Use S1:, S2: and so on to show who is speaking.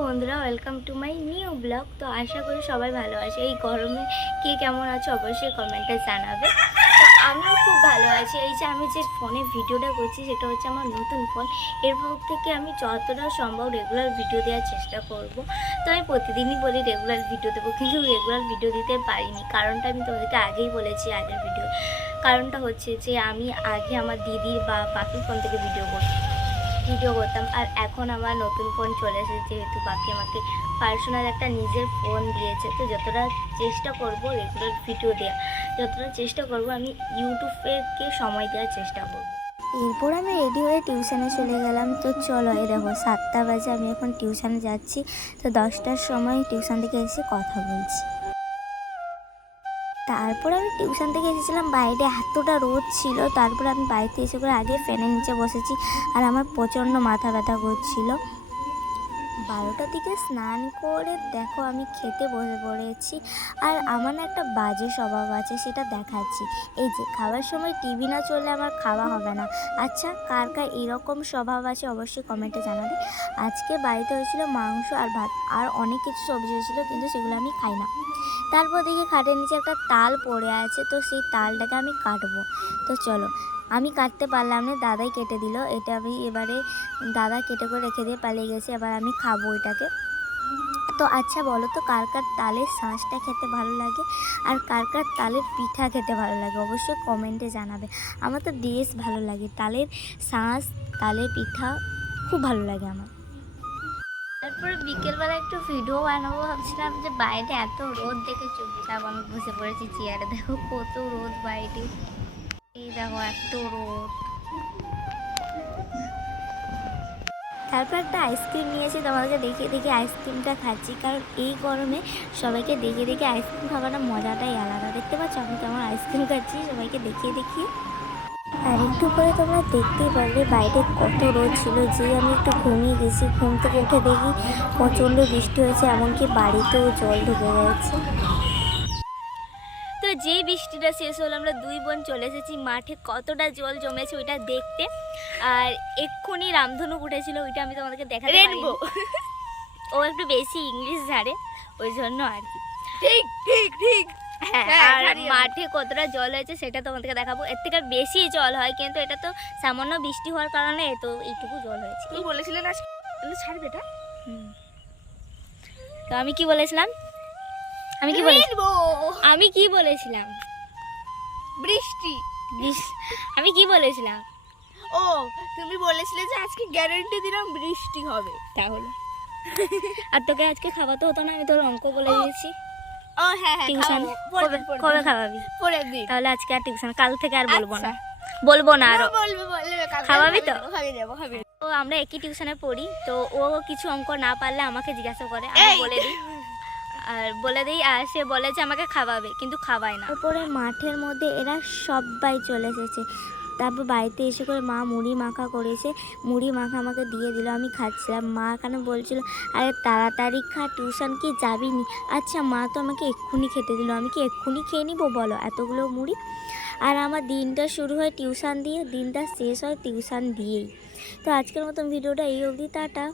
S1: বন্ধুরা welcome to my new blog তো আশা করি সবাই ভালো আছে। এই গরমে কে কেমন আছে অবশ্যই কমেন্টে জানাবে। তো আমিও খুব ভালো আছি। এই যে আমি যে ফোনে ভিডিওটা করছি, সেটা হচ্ছে আমার নতুন ফোন এরপর থেকে আমি যতটা সম্ভব রেগুলার ভিডিও দেওয়ার চেষ্টা করব। তো আমি প্রতিদিনই বলি রেগুলার ভিডিও দেবো, কিন্তু রেগুলার ভিডিও দিতে পারিনি। কারণটা আমি তোমাদেরকে আগেই বলেছি আগের ভিডিও কারণটা হচ্ছে যে আমি আগে আমার দিদি বা পাখির ফোন থেকে ভিডিও করতাম। ভিডিও করতাম। আর এখন আমার নতুন ফোন চলে এসেছে, যেহেতু বাকি আমাকে পার্সোনাল একটা নিজের ফোন দিয়েছে। তো যতটা চেষ্টা করব রেগুলার ভিডিও দেওয়া যতটা চেষ্টা করব আমি ইউটিউবকে সময় দেওয়ার চেষ্টা করব। এরপর আমি রেডি হয়ে টিউশনে চলে গেলাম। তো চলো, এই দেখো, সাতটা বাজে, আমি এখন টিউশনে যাচ্ছি। তো দশটার সময় টিউশন থেকে এসে কথা বলছি। তারপর আমি টিউশন থেকে এসেছিলাম, বাইরে এতটা রোদ ছিল। তারপর আমি বাড়িতে এসে করে আগে ফ্যানের নিচে বসেছি আর আমার প্রচণ্ড মাথা ব্যথা করছিল। বারোটার দিকে স্নান করে দেখো আমি খেতে বসে পড়েছি। আর আমার না একটা বাজে স্বভাব আছে, সেটা দেখাচ্ছি। এই যে, খাওয়ার সময় টিভি না চললে আমার খাওয়া হবে না। আচ্ছা কার কার এরকম স্বভাব আছে অবশ্যই কমেন্টে জানাবে। আজকে বাড়িতে হয়েছিল মাংস আর ভাত, আর অনেক কিছু সবজি হয়েছিল, কিন্তু সেগুলো আমি খাই না। তারপর দেখি খাটের নিচে একটা তাল পড়ে আছে, তো সেই তালটাকে আমি কাটবো। তো চলো আমি কাটতে পারলাম না, দাদাই কেটে দিল। এটা আমি এবারে দাদা কেটে করে রেখে দিয়ে পালিয়ে গেছে, এবার আমি খাব এটাকে। তো আচ্ছা বলো তো, কার কার তালের শাঁসটা খেতে ভালো লাগে? আর কার কার তালের পিঠা খেতে ভালো লাগে? অবশ্যই কমেন্টে জানাবে। আমার তো বেশ ভালো লাগে। তালের শাঁস, তালের পিঠা খুব ভালো লাগে আমার। তারপরে বিকেলবেলা একটু ভিডিও বানাবো ভাবছিলাম যে বাইরে এত রোদ দেখে চুপচাপ আমি বসে পড়েছি চেয়ারে। দেখো কত রোদ বাইরে। তারপর একটা আইসক্রিম নিয়েছি তোমাদেরকে দেখে দেখে আইসক্রিমটা খাচ্ছি, কারণ এই গরমে সবাইকে দেখে দেখে আইসক্রিম খাওয়াটা মজাটাই আলাদা। দেখতে পাচ্ছ, আমি কেমন আইসক্রিম খাচ্ছি, সবাইকে দেখিয়ে দেখিয়ে। আর একটু পরে তোমরা দেখতেই পারবে, বাইরে কত রোদ ছিল, যে আমি একটু ঘুমিয়ে গেছি, ঘুম থেকে উঠে দেখি প্রচণ্ড বৃষ্টি হয়েছে, এমনকি বাড়িতেও জল ঢুকে গেছে। যেই বৃষ্টিটা শেষ হলো আমরা দুই বোন চলে এসেছি। মাঠে কতটা জল জমেছে ওইটা দেখতে। আর এক্ষুনি রামধনু উঠেছিল ওইটা আমি তোমাদেরকে দেখাতে পারিনি। ও একটু বেশি ইংলিশ ঝাড়ে ওই জন্য আর কি।
S2: ঠিক ঠিক ঠিক।
S1: হ্যাঁ
S2: হ্যাঁ,
S1: আর মাঠে কতটা জল হয়েছে সেটা তোমাদেরকে দেখাবো। এর থেকে বেশি জল হয় কিন্তু এটা তো সামান্য বৃষ্টি হওয়ার কারণে তো এইটুকু জল হয়েছে।
S2: তুমি বলেছিলে না ছাড়বে এটা?
S1: হুম। তো আমি কি বলেছিলাম? আমি কি বলেছিলাম আমি কি বলেছিলাম?
S2: বৃষ্টি।
S1: বৃষ- আমি কি বলেছিলাম?
S2: ও তুমি বলেছিলে যে আজকে গ্যারান্টি দিলাম বৃষ্টি হবে।
S1: তাহলে। আর তোকে আজকে খাওয়াতে হতো না আমি তোর অঙ্ক বলে দিয়েছি।
S2: ও হ্যাঁ হ্যাঁ
S1: টিউশন। কবে। খাওয়াবি? তাহলে আজকে আর টিউশন কাল থেকে আর বলব না।
S2: আচ্ছা।
S1: বলব না
S2: আরও।
S1: খাওয়াবি তো?
S2: খাবি খাবি খাবি
S1: তো আমরা একই টিউশনে পড়ি তো ও কিছু অঙ্ক না পারলে আমাকে জিজ্ঞাসা করে আমি বলে দিই। আর বলে দিই, আর সে বলে যে আমাকে খাওয়াবে, কিন্তু খাওয়ায় না। তারপরে মাঠের মধ্যে এরা সবাই চলে এসেছে। তারপর বাড়িতে এসে করে মা মুড়ি মাখা করেছে। মুড়ি মাখা আমাকে দিয়ে দিল, আমি খাচ্ছিলাম। মা কেন বলছিল, আরে তাড়াতাড়ি খা টিউশন কি যাবি নি? আচ্ছা মা তো আমাকে এক্ষুনি খেতে দিল। আমি কি এক্ষুনি খেয়ে নিবো, বলো? এতগুলো মুড়ি। আর আমার দিনটা শুরু হয় টিউশন দিয়ে, দিনটা শেষ হয় টিউশন দিয়েই। তো আজকের মতন ভিডিওটা এই অবধি, টাটা।